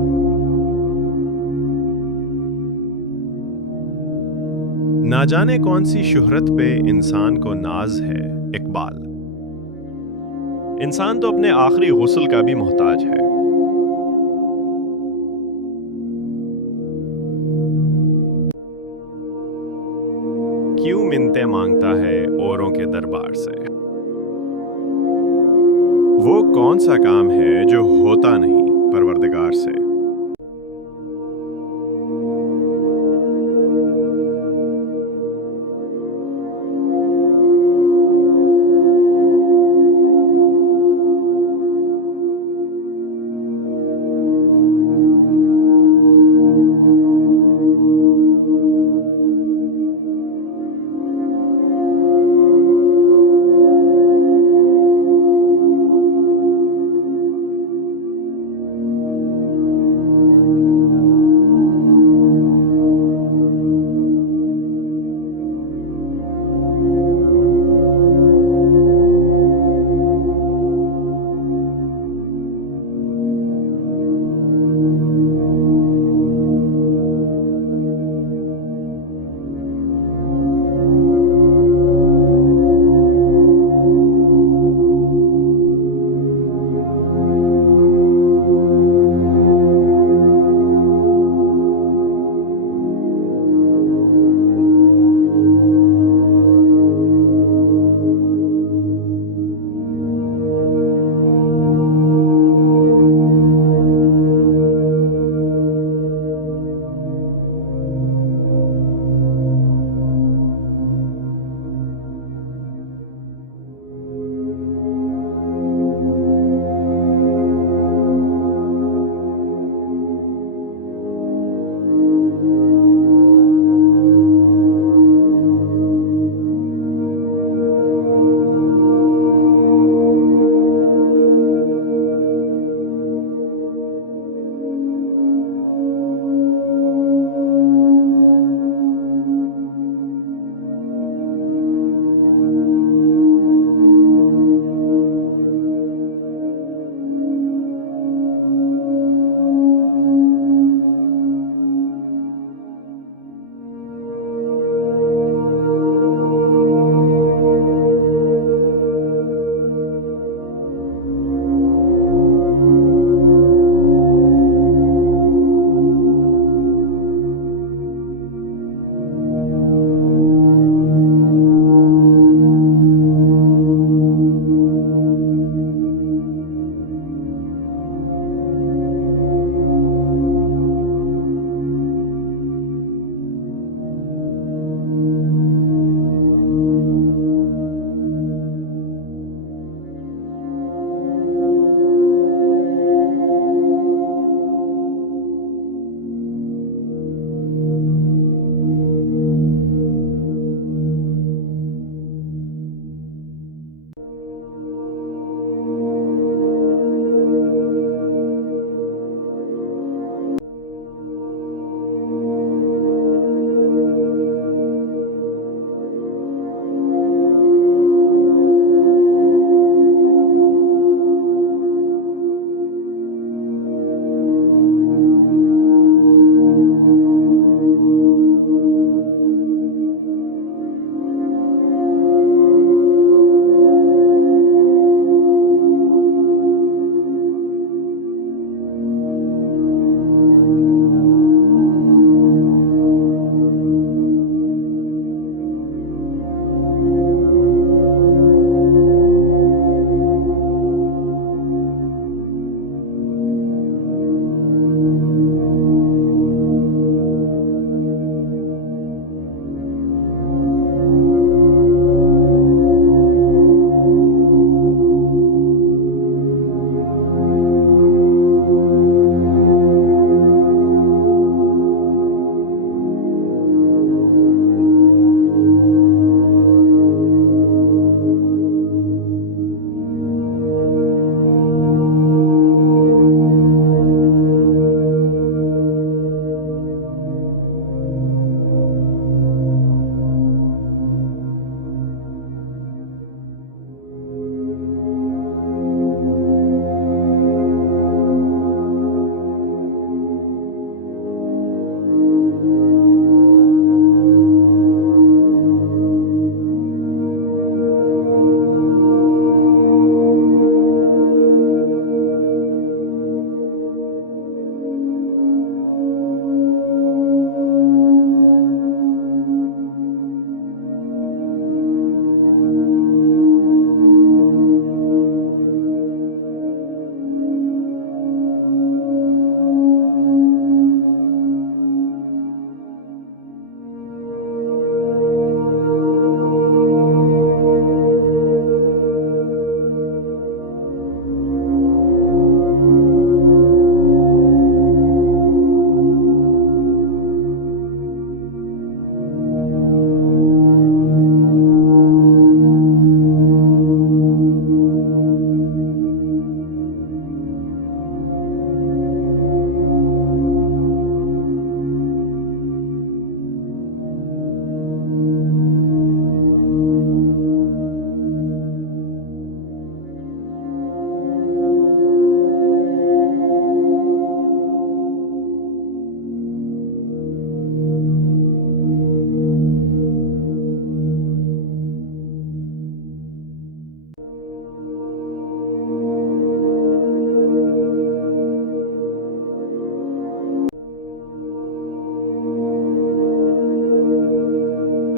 ना जाने कौन सी शुहरत पे इंसान को नाज है इकबाल। इंसान तो अपने आखिरी गुस्ल का भी मोहताज है। क्यों मिन्नतें मांगता है औरों के दरबार से। वो कौन सा काम है जो होता नहीं परवरदिगार से।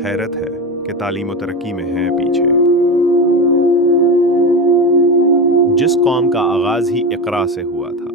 حیرت ہے کہ تعلیم و ترقی میں ہے پیچھے۔ جس قوم کا آغاز ہی اقرا سے ہوا تھا،